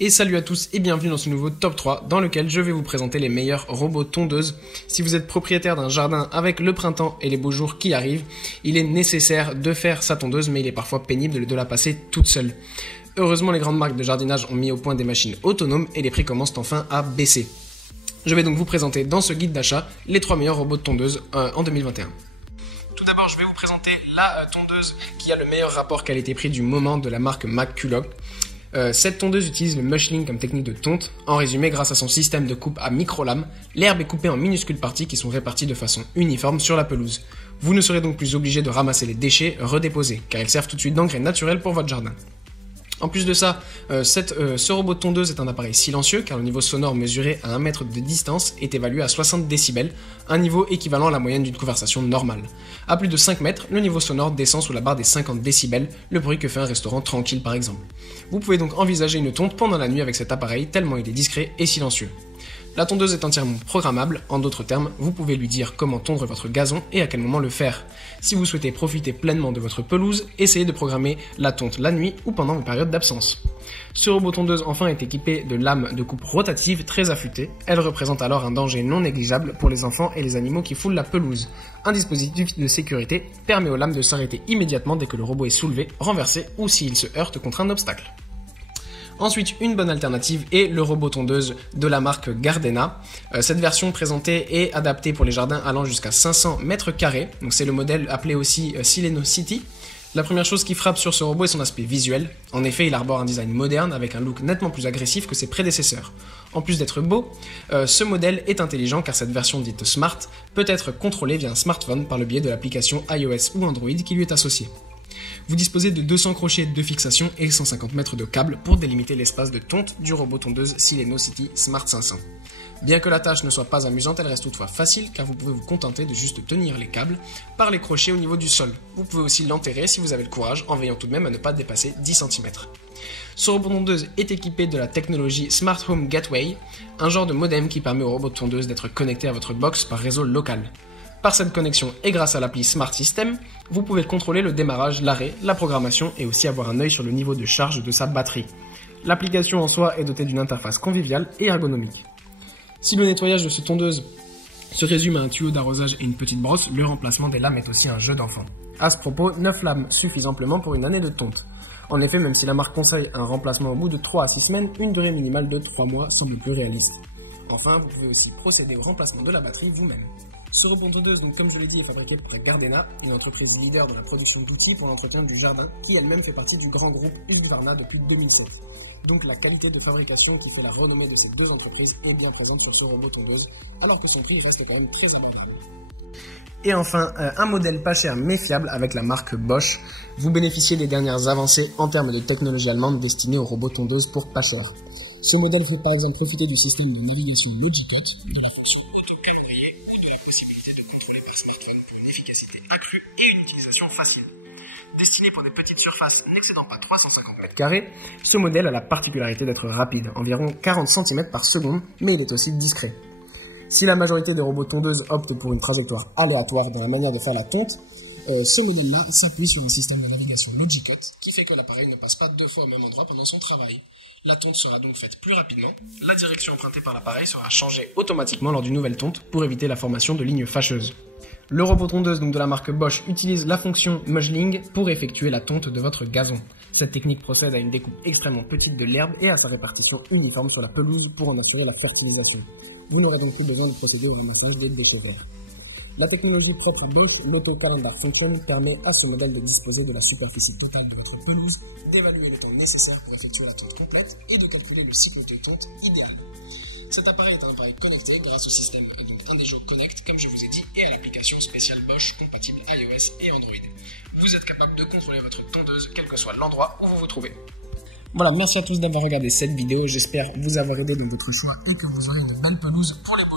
Et salut à tous et bienvenue dans ce nouveau top 3 dans lequel je vais vous présenter les meilleurs robots tondeuses. Si vous êtes propriétaire d'un jardin avec le printemps et les beaux jours qui arrivent, il est nécessaire de faire sa tondeuse, mais il est parfois pénible de la passer toute seule. Heureusement, les grandes marques de jardinage ont mis au point des machines autonomes et les prix commencent enfin à baisser. Je vais donc vous présenter dans ce guide d'achat les 3 meilleurs robots de tondeuse en 2021. Tout d'abord, je vais vous présenter la tondeuse qui a le meilleur rapport qualité-prix du moment de la marque McCulloch. Cette tondeuse utilise le mushling comme technique de tonte. En résumé, grâce à son système de coupe à micro-lames, l'herbe est coupée en minuscules parties qui sont réparties de façon uniforme sur la pelouse. Vous ne serez donc plus obligé de ramasser les déchets redéposés, car ils servent tout de suite d'engrais naturel pour votre jardin. En plus de ça, ce robot de tondeuse est un appareil silencieux car le niveau sonore mesuré à 1 mètre de distance est évalué à 60 décibels, un niveau équivalent à la moyenne d'une conversation normale. À plus de 5 mètres, le niveau sonore descend sous la barre des 50 décibels, le bruit que fait un restaurant tranquille par exemple. Vous pouvez donc envisager une tonte pendant la nuit avec cet appareil tellement il est discret et silencieux. La tondeuse est entièrement programmable, en d'autres termes, vous pouvez lui dire comment tondre votre gazon et à quel moment le faire. Si vous souhaitez profiter pleinement de votre pelouse, essayez de programmer la tonte la nuit ou pendant vos périodes d'absence. Ce robot tondeuse enfin est équipé de lames de coupe rotatives très affûtées. Elles représentent alors un danger non négligeable pour les enfants et les animaux qui foulent la pelouse. Un dispositif de sécurité permet aux lames de s'arrêter immédiatement dès que le robot est soulevé, renversé ou s'il se heurte contre un obstacle. Ensuite, une bonne alternative est le robot tondeuse de la marque Gardena. Cette version présentée est adaptée pour les jardins allant jusqu'à 500 mètres carrés. Donc c'est le modèle appelé aussi Silencity. La première chose qui frappe sur ce robot est son aspect visuel. En effet, il arbore un design moderne avec un look nettement plus agressif que ses prédécesseurs. En plus d'être beau, ce modèle est intelligent car cette version dite Smart peut être contrôlée via un smartphone par le biais de l'application iOS ou Android qui lui est associée. Vous disposez de 200 crochets de fixation et 150 mètres de câble pour délimiter l'espace de tonte du robot tondeuse Silencity Smart 500. Bien que la tâche ne soit pas amusante, elle reste toutefois facile car vous pouvez vous contenter de juste tenir les câbles par les crochets au niveau du sol. Vous pouvez aussi l'enterrer si vous avez le courage en veillant tout de même à ne pas dépasser 10 cm. Ce robot tondeuse est équipé de la technologie Smart Home Gateway, un genre de modem qui permet au robot tondeuse d'être connecté à votre box par réseau local. Par cette connexion et grâce à l'appli Smart System, vous pouvez contrôler le démarrage, l'arrêt, la programmation et aussi avoir un œil sur le niveau de charge de sa batterie. L'application en soi est dotée d'une interface conviviale et ergonomique. Si le nettoyage de cette tondeuse se résume à un tuyau d'arrosage et une petite brosse, le remplacement des lames est aussi un jeu d'enfant. À ce propos, 9 lames suffisent amplement pour une année de tonte. En effet, même si la marque conseille un remplacement au bout de 3 à 6 semaines, une durée minimale de 3 mois semble plus réaliste. Enfin, vous pouvez aussi procéder au remplacement de la batterie vous-même. Ce robot tondeuse, donc comme je l'ai dit, est fabriqué par Gardena, une entreprise leader dans la production d'outils pour l'entretien du jardin, qui elle-même fait partie du grand groupe Husqvarna depuis 2007. Donc la qualité de fabrication qui fait la renommée de ces deux entreprises est bien présente sur ce robot tondeuse, alors que son prix reste quand même très élevé. Et enfin, un modèle pas cher mais fiable avec la marque Bosch. Vous bénéficiez des dernières avancées en termes de technologie allemande destinée aux robots tondeuses pour pas cher. Ce modèle fait par exemple profiter du système de navigation Logicut, de la fonction auto-calendrier ou de la possibilité de contrôler par smartphone pour une efficacité accrue et une utilisation facile. Destiné pour des petites surfaces n'excédant pas 350 m², ce modèle a la particularité d'être rapide, environ 40 cm par seconde, mais il est aussi discret. Si la majorité des robots tondeuses optent pour une trajectoire aléatoire dans la manière de faire la tonte, ce modèle-là s'appuie sur un système de navigation Logicut qui fait que l'appareil ne passe pas 2 fois au même endroit pendant son travail. La tonte sera donc faite plus rapidement, la direction empruntée par l'appareil sera changée automatiquement lors d'une nouvelle tonte pour éviter la formation de lignes fâcheuses. Le robot tondeuse donc de la marque Bosch utilise la fonction mushling pour effectuer la tonte de votre gazon. Cette technique procède à une découpe extrêmement petite de l'herbe et à sa répartition uniforme sur la pelouse pour en assurer la fertilisation. Vous n'aurez donc plus besoin de procéder au ramassage des déchets verts. La technologie propre à Bosch, l'Auto-Calendar Function, permet à ce modèle de disposer de la superficie totale de votre pelouse, d'évaluer le temps nécessaire pour effectuer la tonte complète et de calculer le cycle de tonte idéal. Cet appareil est un appareil connecté grâce au système Indejo Connect, comme je vous ai dit, et à l'application spéciale Bosch compatible iOS et Android. Vous êtes capable de contrôler votre tondeuse quel que soit l'endroit où vous vous trouvez. Voilà, merci à tous d'avoir regardé cette vidéo, j'espère vous avoir aidé dans votre choix et que vous aurez de belles pelouses pour les